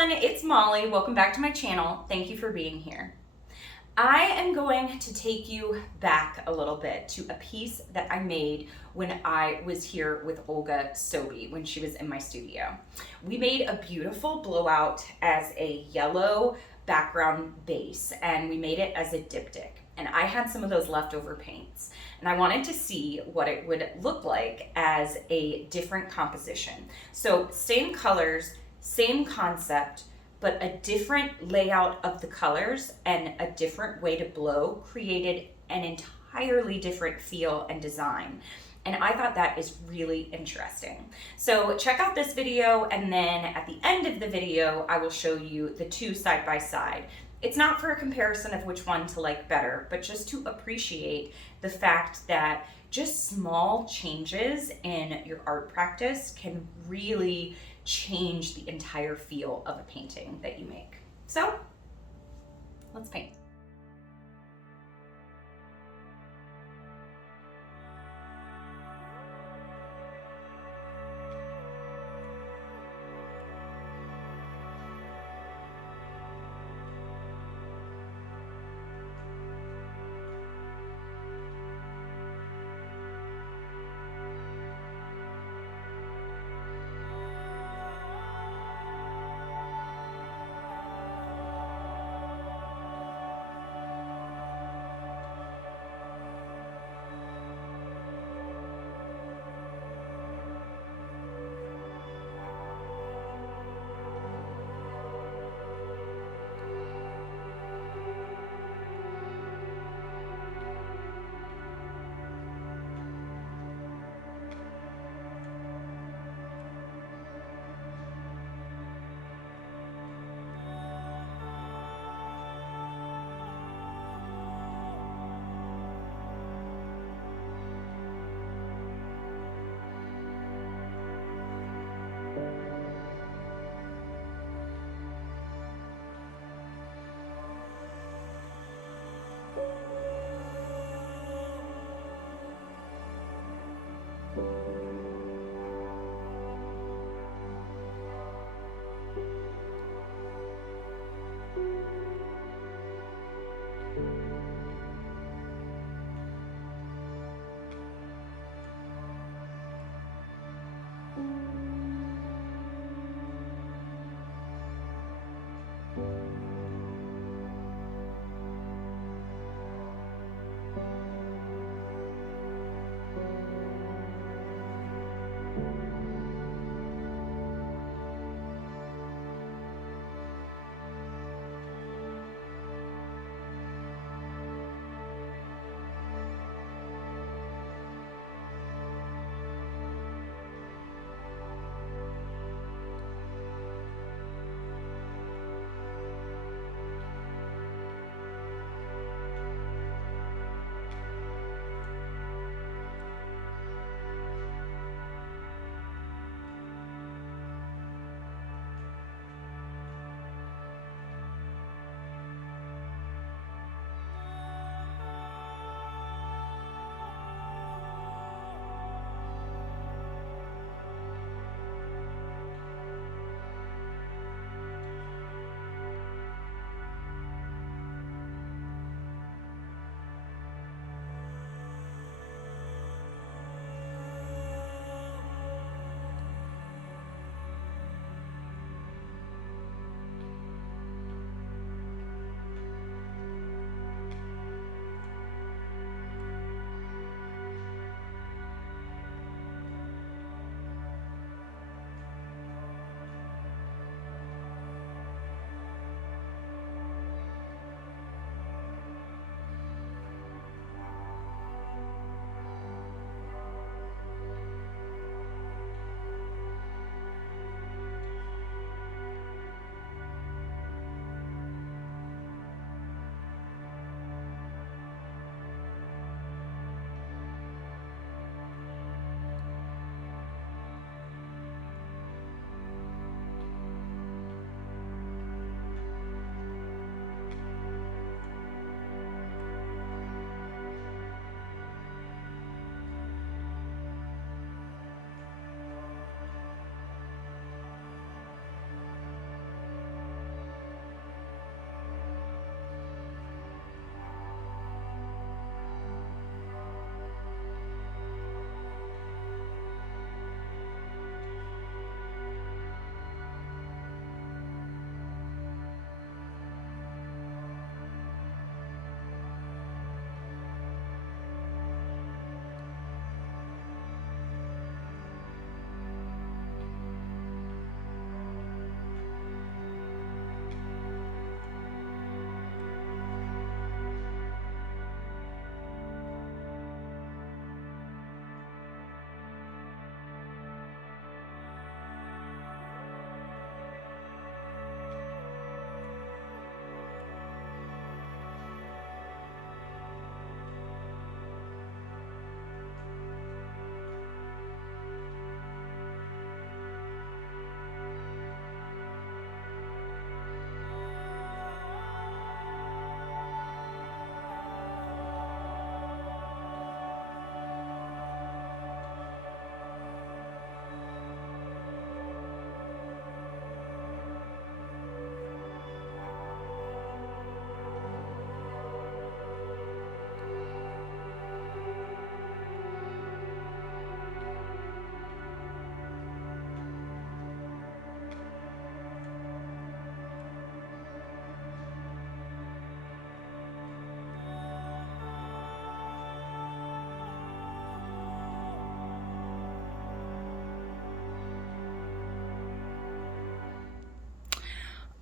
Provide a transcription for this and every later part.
everyone, it's Molly. Welcome back to my channel. Thank you for being here. I am going to take you back a little bit to a piece that I made when I was here with Olga Soby when she was in my studio. We made a beautiful blowout as a yellow background base, and we made it as a diptych. And I had some of those leftover paints, and I wanted to see what it would look like as a different composition. So same colors, same concept, but a different layout of the colors and a different way to blow created an entirely different feel and design. And I thought that is really interesting. So check out this video, and then at the end of the video, I will show you the two side by side. It's not for a comparison of which one to like better, but just to appreciate the fact that just small changes in your art practice can really change the entire feel of a painting that you make. So let's paint.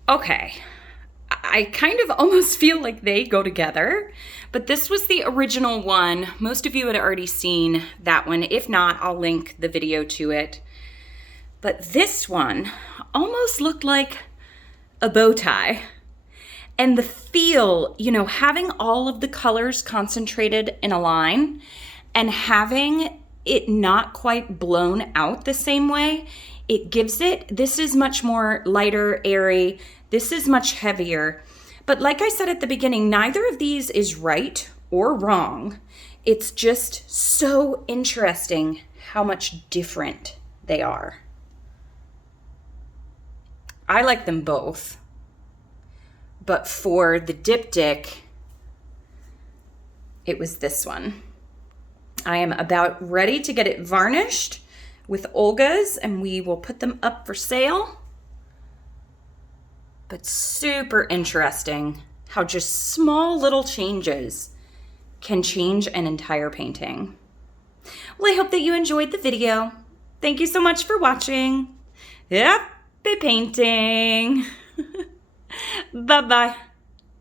Okay, I kind of almost feel like they go together, but this was the original one. Most of you had already seen that one. If not, I'll link the video to it. But this one almost looked like a bow tie. And the feel, you know, having all of the colors concentrated in a line and having it not quite blown out the same way, it gives it, this is much more lighter, airy, this is much heavier. But like I said at the beginning, neither of these is right or wrong. It's just so interesting how much different they are. I like them both, but for the diptych, it was this one. I am about ready to get it varnished with Olga's, and we will put them up for sale. But super interesting how just small little changes can change an entire painting. Well, I hope that you enjoyed the video. Thank you so much for watching. Happy painting. Bye-bye.